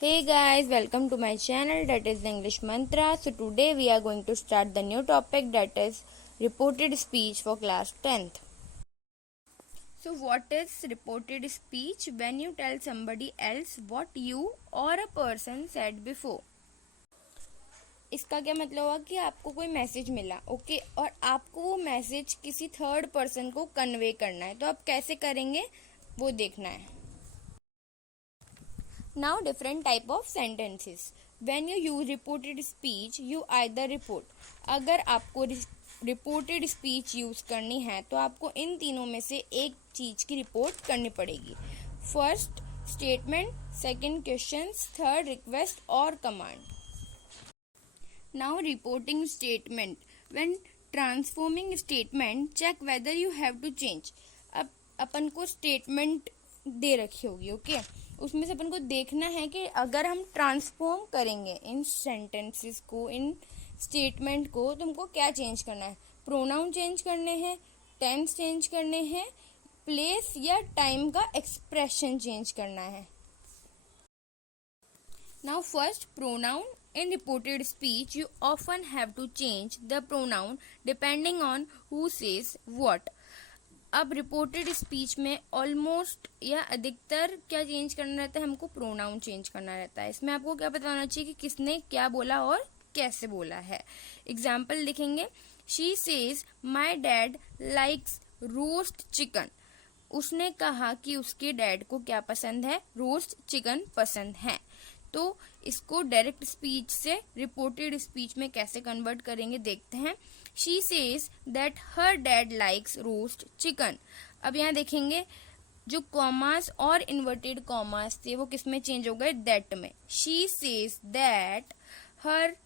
Hey guys, welcome to my channel, that is the English Mantra. So today we are going to start the new topic, that is reported speech for class 10th. So what is reported speech? When you tell somebody else what you or a person said before. इसका क्या मतलब हुआ कि आपको कोई message मिला, okay, और आपको वो मैसेज किसी थर्ड पर्सन को कन्वे करना है, तो आप कैसे करेंगे वो देखना है. Now different type of sentences. When you use reported speech, you either report. अगर आपको रिपोर्टेड स्पीच यूज करनी है तो आपको इन तीनों में से एक चीज की रिपोर्ट करनी पड़ेगी. First statement, second question, third request और command. Now reporting statement. When transforming statement, check whether you have to change. अब अपन को स्टेटमेंट दे रखी होगी, ओके, उसमें से अपन को देखना है कि अगर हम ट्रांसफॉर्म करेंगे इन सेंटेंसेस को, इन स्टेटमेंट को, तो हमको क्या चेंज करना है. प्रोनाउन चेंज करने हैं, टेंस चेंज करने हैं, प्लेस या टाइम का एक्सप्रेशन चेंज करना है. Now first pronoun. In reported speech, you often have to change the pronoun depending on who says what. अब रिपोर्टेड स्पीच में ऑलमोस्ट या अधिकतर क्या चेंज करना रहता है, हमको प्रोनाउन चेंज करना रहता है. इसमें आपको क्या पता होना चाहिए कि किसने क्या बोला और कैसे बोला है. एग्जाम्पल लिखेंगे. She says my dad likes roast chicken. उसने कहा कि उसके डैड को क्या पसंद है, रोस्ट चिकन पसंद है. तो इसको डायरेक्ट स्पीच से रिपोर्टेड स्पीच में कैसे कन्वर्ट करेंगे देखते हैं. She says that her dad likes roast chicken. अब यहाँ देखेंगे जो कॉमास और इन्वर्टेड कॉमास थे वो किस में चेंज हो गए, दैट में. She says that her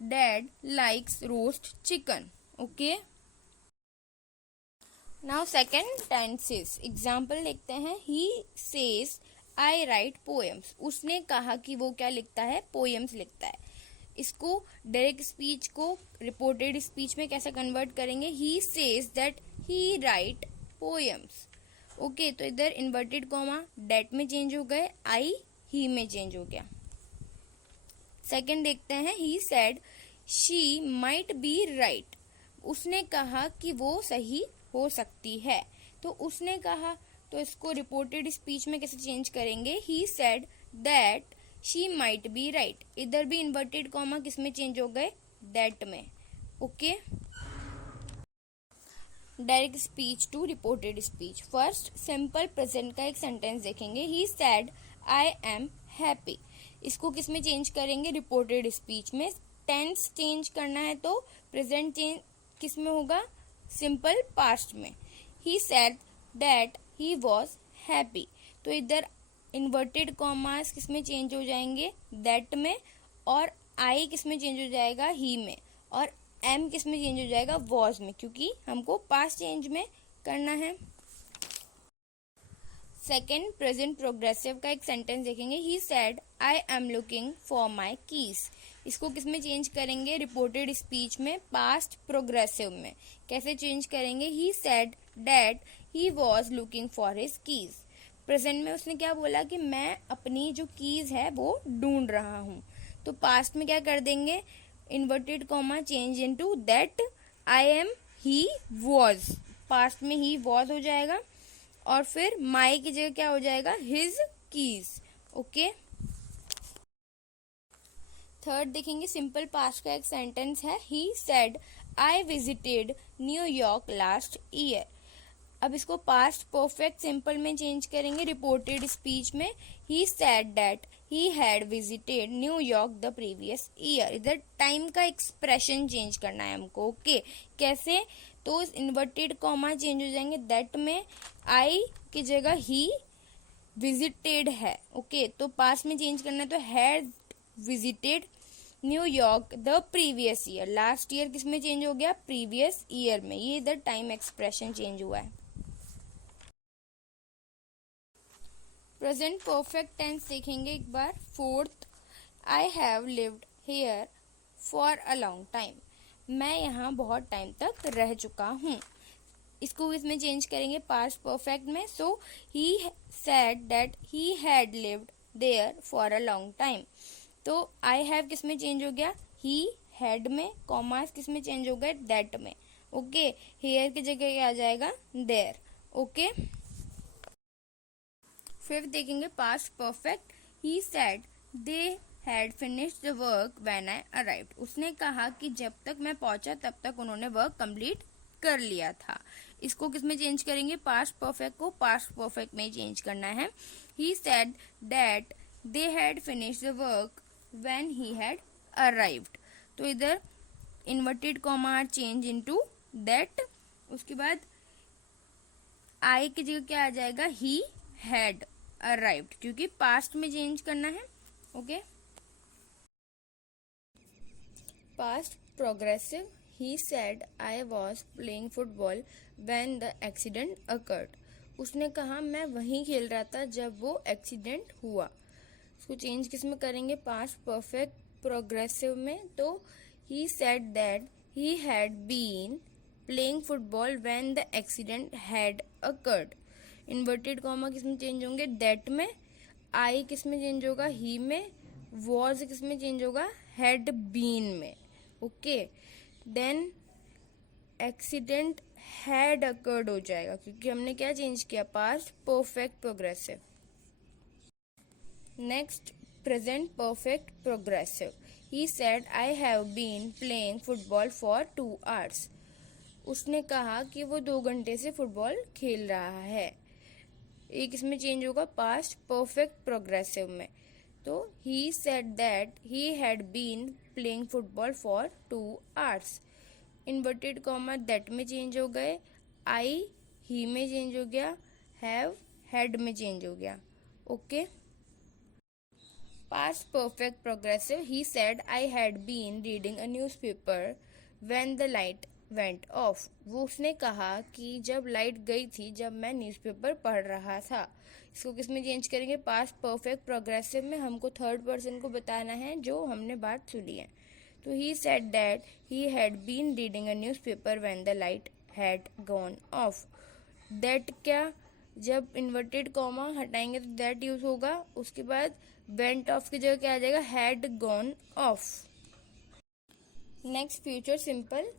dad likes roast chicken. Okay. Now second tenses. Example लिखते हैं. He says I write poems. उसने कहा कि वो क्या लिखता है, पोएम्स लिखता है. इसको डायरेक्ट स्पीच को रिपोर्टेड स्पीच में कैसे कन्वर्ट करेंगे. He says that he write poems. Okay, तो इधर इन्वर्टेड कॉमा डेट में चेंज हो गए, आई ही में चेंज हो गया. सेकंड देखते हैं. He said she might be right. उसने कहा कि वो सही हो सकती है. तो उसने कहा, तो इसको रिपोर्टेड स्पीच में कैसे चेंज करेंगे. ही said that she might be right. इधर भी इन्वर्टेड कॉमा किस में चेंज हो गए, दैट में. Okay. Direct speech to reported speech. First simple present का एक सेंटेंस देखेंगे. He said I am happy. इसको किस में चेंज करेंगे, रिपोर्टेड स्पीच में. टेंस चेंज करना है तो प्रेजेंट चेंज किस में होगा, सिंपल पास्ट में. ही said that he was happy. तो इधर इन्वर्टेड कॉमास किस में चेंज हो जाएंगे, दैट में. और आई किस में चेंज हो जाएगा, ही में. और एम किस में चेंज हो जाएगा, वॉज में, क्योंकि हमको पास्ट चेंज में करना है. सेकेंड प्रेजेंट प्रोग्रेसिव का एक सेंटेंस देखेंगे. He said I am looking for my keys. इसको किस में चेंज करेंगे, रिपोर्टेड स्पीच में, पास्ट प्रोग्रेसिव में. कैसे चेंज करेंगे. ही said that he was looking for his keys. Present में उसने क्या बोला कि मैं अपनी जो कीज है वो ढूंढ रहा हूं. तो पास्ट में क्या कर देंगे, inverted comma change into that I am he was. Past में ही वॉज हो जाएगा और फिर माई की जगह क्या हो जाएगा, हिज कीज. ओके. थर्ड देखेंगे. सिंपल पास्ट का एक सेंटेंस है. ही said I visited New York last year. अब इसको पास्ट परफेक्ट सिंपल में चेंज करेंगे रिपोर्टेड स्पीच में. ही said that he had visited New York the previous year. इधर टाइम का एक्सप्रेशन चेंज करना है हमको. ओके. कैसे, तो इन्वर्टेड कॉमा चेंज हो जाएंगे दैट में, आई की जगह ही विजिटेड है. ओके. तो पास्ट में चेंज करना है तो had visited New York the previous year. Last year किस में चेंज हो गया, प्रीवियस ईयर में. ये इधर टाइम एक्सप्रेशन चेंज हुआ है. प्रेजेंट परफेक्ट टेंस देखेंगे एक बार. Fourth, I have lived here for a long time. मैं यहाँ बहुत टाइम तक रह चुका हूँ. इसको इसमें चेंज करेंगे पास्ट परफेक्ट में. So he said that he had lived there for a long time. तो आई हैव किस में चेंज हो गया, ही हैड में, कॉमास किस में चेंज हो गए, दैट में। ओके, हेयर की जगह क्या आ जाएगा, देयर। ओके, फिफ्थ देखेंगे past perfect. He said they had finished the work when I arrived. उसने कहा कि जब तक मैं पहुंचा तब तक उन्होंने वर्क कंप्लीट कर लिया था। इसको किस में चेंज करेंगे, पास्ट परफेक्ट को पास्ट परफेक्ट में चेंज करना है। ही said that they had finished the work when he had arrived. तो इधर inverted comma change into that. उसके बाद आई की जगह क्या आ जाएगा, ही हैड अराइव्ड, क्योंकि पास्ट में चेंज करना है। Okay, past progressive. He said I was playing football when the accident occurred. उसने कहा मैं वहीं खेल रहा था जब वो एक्सीडेंट हुआ। इसको चेंज किस में करेंगे, पास्ट परफेक्ट प्रोग्रेसिव में। तो he said that he had been playing football when the accident had occurred. Inverted comma किस में चेंज होंगे, दैट में। आई किस में चेंज होगा, ही में। वॉज किस में चेंज होगा, हैड बीन में। Okay, then accident had occurred हो जाएगा, क्योंकि हमने क्या चेंज किया, past perfect progressive. Next, present perfect progressive. He said I have been playing football for 2 hours। उसने कहा कि वो 2 घंटे से फुटबॉल खेल रहा है। एक इसमें चेंज होगा, पास्ट परफेक्ट प्रोग्रेसिव में। तो he said that he had been playing football for 2 hours। Inverted comma that में चेंज हो गए, आई ही में चेंज हो गया, हैव हैड में चेंज हो गया। Okay, past perfect progressive. He said I had been reading a newspaper when the light went off. वो उसने कहा कि जब लाइट गई थी, जब मैं न्यूज़पेपर पढ़ रहा था। इसको किस में चेंज करेंगे, पास्ट परफेक्ट प्रोग्रेसिव में। हमको थर्ड पर्सन को बताना है जो हमने बात सुनी है। तो he said that he had been reading a newspaper when the light had gone off. That क्या, जब इन्वर्टेड कॉमा हटाएंगे तो दैट यूज होगा। उसके बाद वेंट ऑफ की जगह क्या आ जाएगा, had gone of. Next, future simple.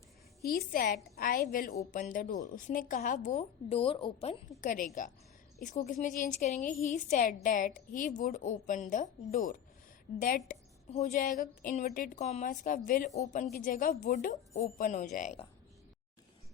He said I will open the door. उसने कहा वो डोर ओपन करेगा। इसको किस में चेंज करेंगे, ही said that he would open the door. That हो जाएगा इन्वर्टेड कॉमर्स का, विल ओपन की जगह वुड ओपन हो जाएगा।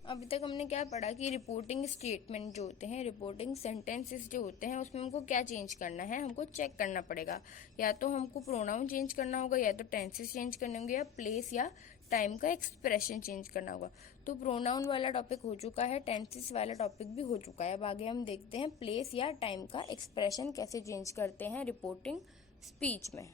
अभी तक हमने क्या पढ़ा कि रिपोर्टिंग स्टेटमेंट जो होते हैं, रिपोर्टिंग सेंटेंसेस जो होते हैं, उसमें हमको क्या चेंज करना है, हमको चेक करना पड़ेगा। या तो हमको प्रोनाउन चेंज करना होगा, या तो टेंसेस चेंज करने होंगे, या प्लेस या टाइम का एक्सप्रेशन चेंज करना होगा। तो प्रोनाउन वाला टॉपिक हो चुका है, टेंसेस वाला टॉपिक भी हो चुका है। अब आगे हम देखते हैं प्लेस या टाइम का एक्सप्रेशन कैसे चेंज करते हैं रिपोर्टिंग स्पीच में।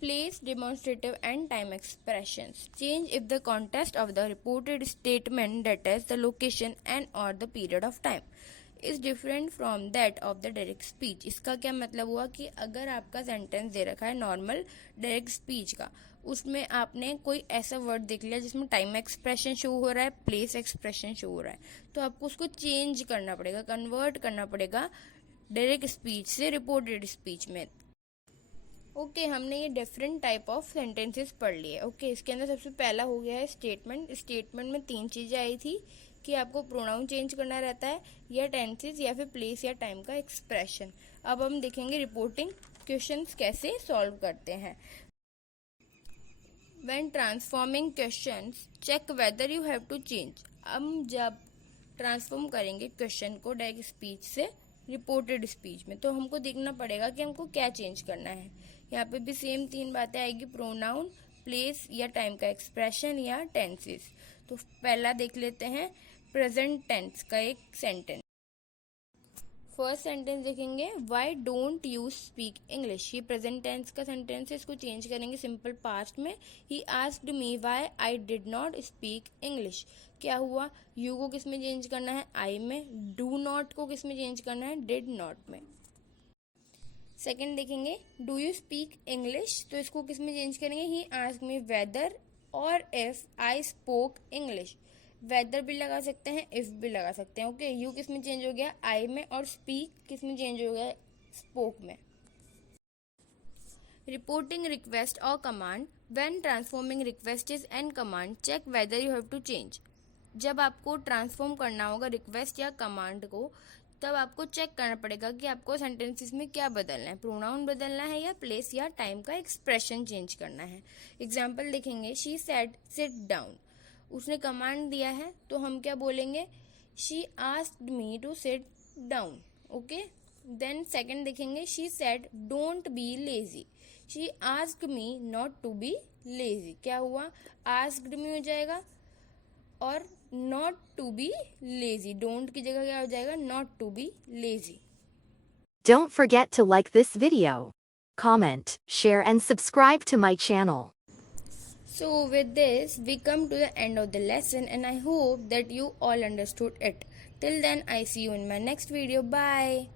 Place, demonstrative and time expressions. Change if the context of the reported statement, that is the location and or the period of time, is different from that of the direct speech. इसका क्या मतलब हुआ कि अगर आपका sentence दे रखा है normal direct speech का, उसमें आपने कोई ऐसा वर्ड देख लिया जिसमें टाइम एक्सप्रेशन शो हो रहा है, प्लेस एक्सप्रेशन शो हो रहा है, तो आपको उसको चेंज करना पड़ेगा, कन्वर्ट करना पड़ेगा डायरेक्ट स्पीच से रिपोर्टेड स्पीच में। ओके, हमने ये डिफरेंट टाइप ऑफ सेंटेंसेस पढ़ लिए। ओके, इसके अंदर सबसे पहला हो गया है स्टेटमेंट। स्टेटमेंट में 3 चीज़ें आई थी कि आपको प्रोनाउन चेंज करना रहता है, या टेंसेस, या फिर प्लेस या टाइम का एक्सप्रेशन। अब हम देखेंगे रिपोर्टिंग क्वेश्चंस कैसे सॉल्व करते हैं। When transforming questions check whether you have to change. हम जब ट्रांसफॉर्म करेंगे क्वेश्चन को डायरेक्ट स्पीच से रिपोर्टेड स्पीच में, तो हमको देखना पड़ेगा कि हमको क्या चेंज करना है। यहाँ पे भी सेम 3 बातें आएगी, प्रोनाउन, प्लेस या टाइम का एक्सप्रेशन, या टेंसेस। तो पहला देख लेते हैं प्रेजेंट टेंस का एक सेंटेंस। फर्स्ट सेंटेंस देखेंगे, why don't you speak English. ये प्रेजेंट टेंस का सेंटेंस है, इसको चेंज करेंगे सिंपल पास्ट में। He asked me why I did not speak English. क्या हुआ, यू को किस में चेंज करना है, आई में। डू नॉट को किस में चेंज करना है, डिड नॉट में। सेकंड देखेंगे, डू यू स्पीक इंग्लिश, तो इसको किस में चेंज करेंगे, ही आस्क्ड मी वेदर और if I spoke English. Whether भी लगा सकते हैं, इफ भी लगा सकते हैं। ओके, यू किस में चेंज हो गया, आई में, और स्पीक किस में चेंज हो गया, स्पोक में। Reporting request or command. When transforming request is and command, check whether you have to change. जब आपको ट्रांसफॉर्म करना होगा रिक्वेस्ट या कमांड को, तब आपको चेक करना पड़ेगा कि आपको सेंटेंसेस में क्या बदलना है, प्रोनाउन बदलना है या प्लेस या टाइम का एक्सप्रेशन चेंज करना है. एग्जाम्पल देखेंगे. She said sit down. उसने कमांड दिया है तो हम क्या बोलेंगे, she asked me to sit down. Okay. Then second देखेंगे. She said don't be lazy. She asked me not to be lazy. क्या हुआ, आस्क्ड मी हो जाएगा और not to be lazy. Don't की जगह क्या हो जाएगा, not to be lazy. Don't forget to like this video, comment, share and subscribe to my channel. So with this we come to the end of the lesson and I hope that you all understood it. Till then I see you in my next video. Bye.